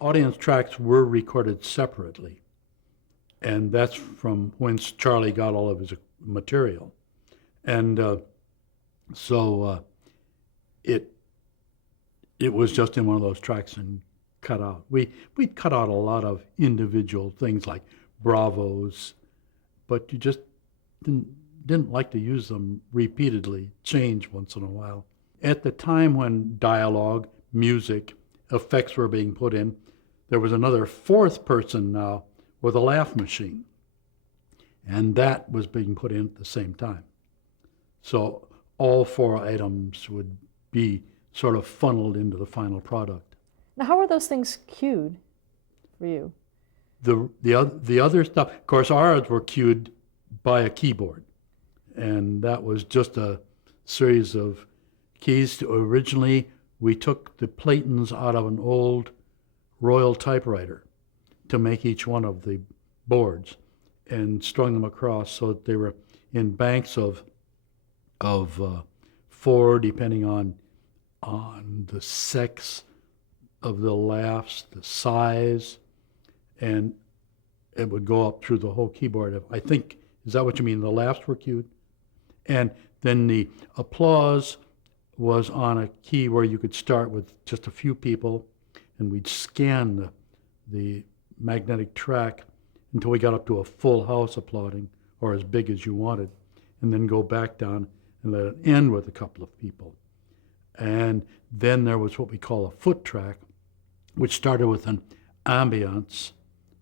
audience tracks were recorded separately, and that's from whence Charlie got all of his material. And so it it was just in one of those tracks and cut out. We'd cut out a lot of individual things like bravos, but you just didn't like to use them repeatedly, change once in a while. At the time when dialogue, music, effects were being put in, there was another fourth person now with a laugh machine, and that was being put in at the same time. So all four items would be sort of funneled into the final product. Now, how were those things cued for you? The other stuff, of course, ours were cued by a keyboard, and that was just a series of keys. Originally, we took the platens out of an old Royal typewriter to make each one of the boards and strung them across so that they were in banks of four, depending on the sex of the laughs, the size, and it would go up through the whole keyboard. I think, is that what you mean? The laughs were cued? And then the applause was on a key where you could start with just a few people, and we'd scan the magnetic track until we got up to a full house applauding, or as big as you wanted, and then go back down and let it end with a couple of people. And then there was what we call a foot track, which started with an ambience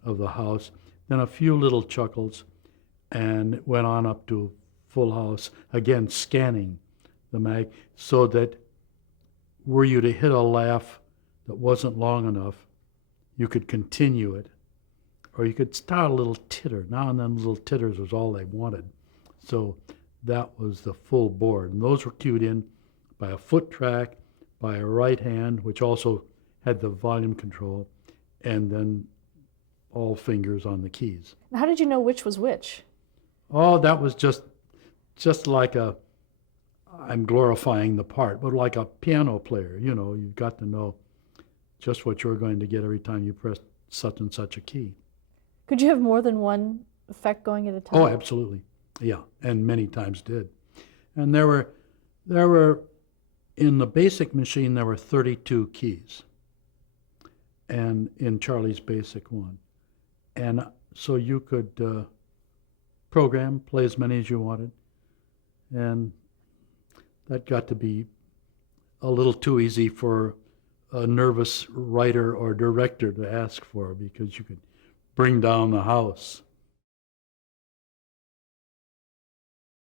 of the house, then a few little chuckles, and it went on up to full house, again scanning the mag, so that were you to hit a laugh that wasn't long enough, you could continue it, or you could start a little titter. Now and then little titters was all they wanted. So that was the full board. And those were cued in by a foot track, by a right hand, which also had the volume control, and then all fingers on the keys. Now, how did you know which was which? Oh, that was just like I'm glorifying the part, but like a piano player, you've got to know just what you're going to get every time you press such and such a key. Could you have more than one effect going at a time? Oh, absolutely. Yeah, and many times did. And there were in the basic machine, there were 32 keys, and in Charlie's basic one. And so you could program, play as many as you wanted, and that got to be a little too easy for a nervous writer or director to ask for, because you could bring down the house.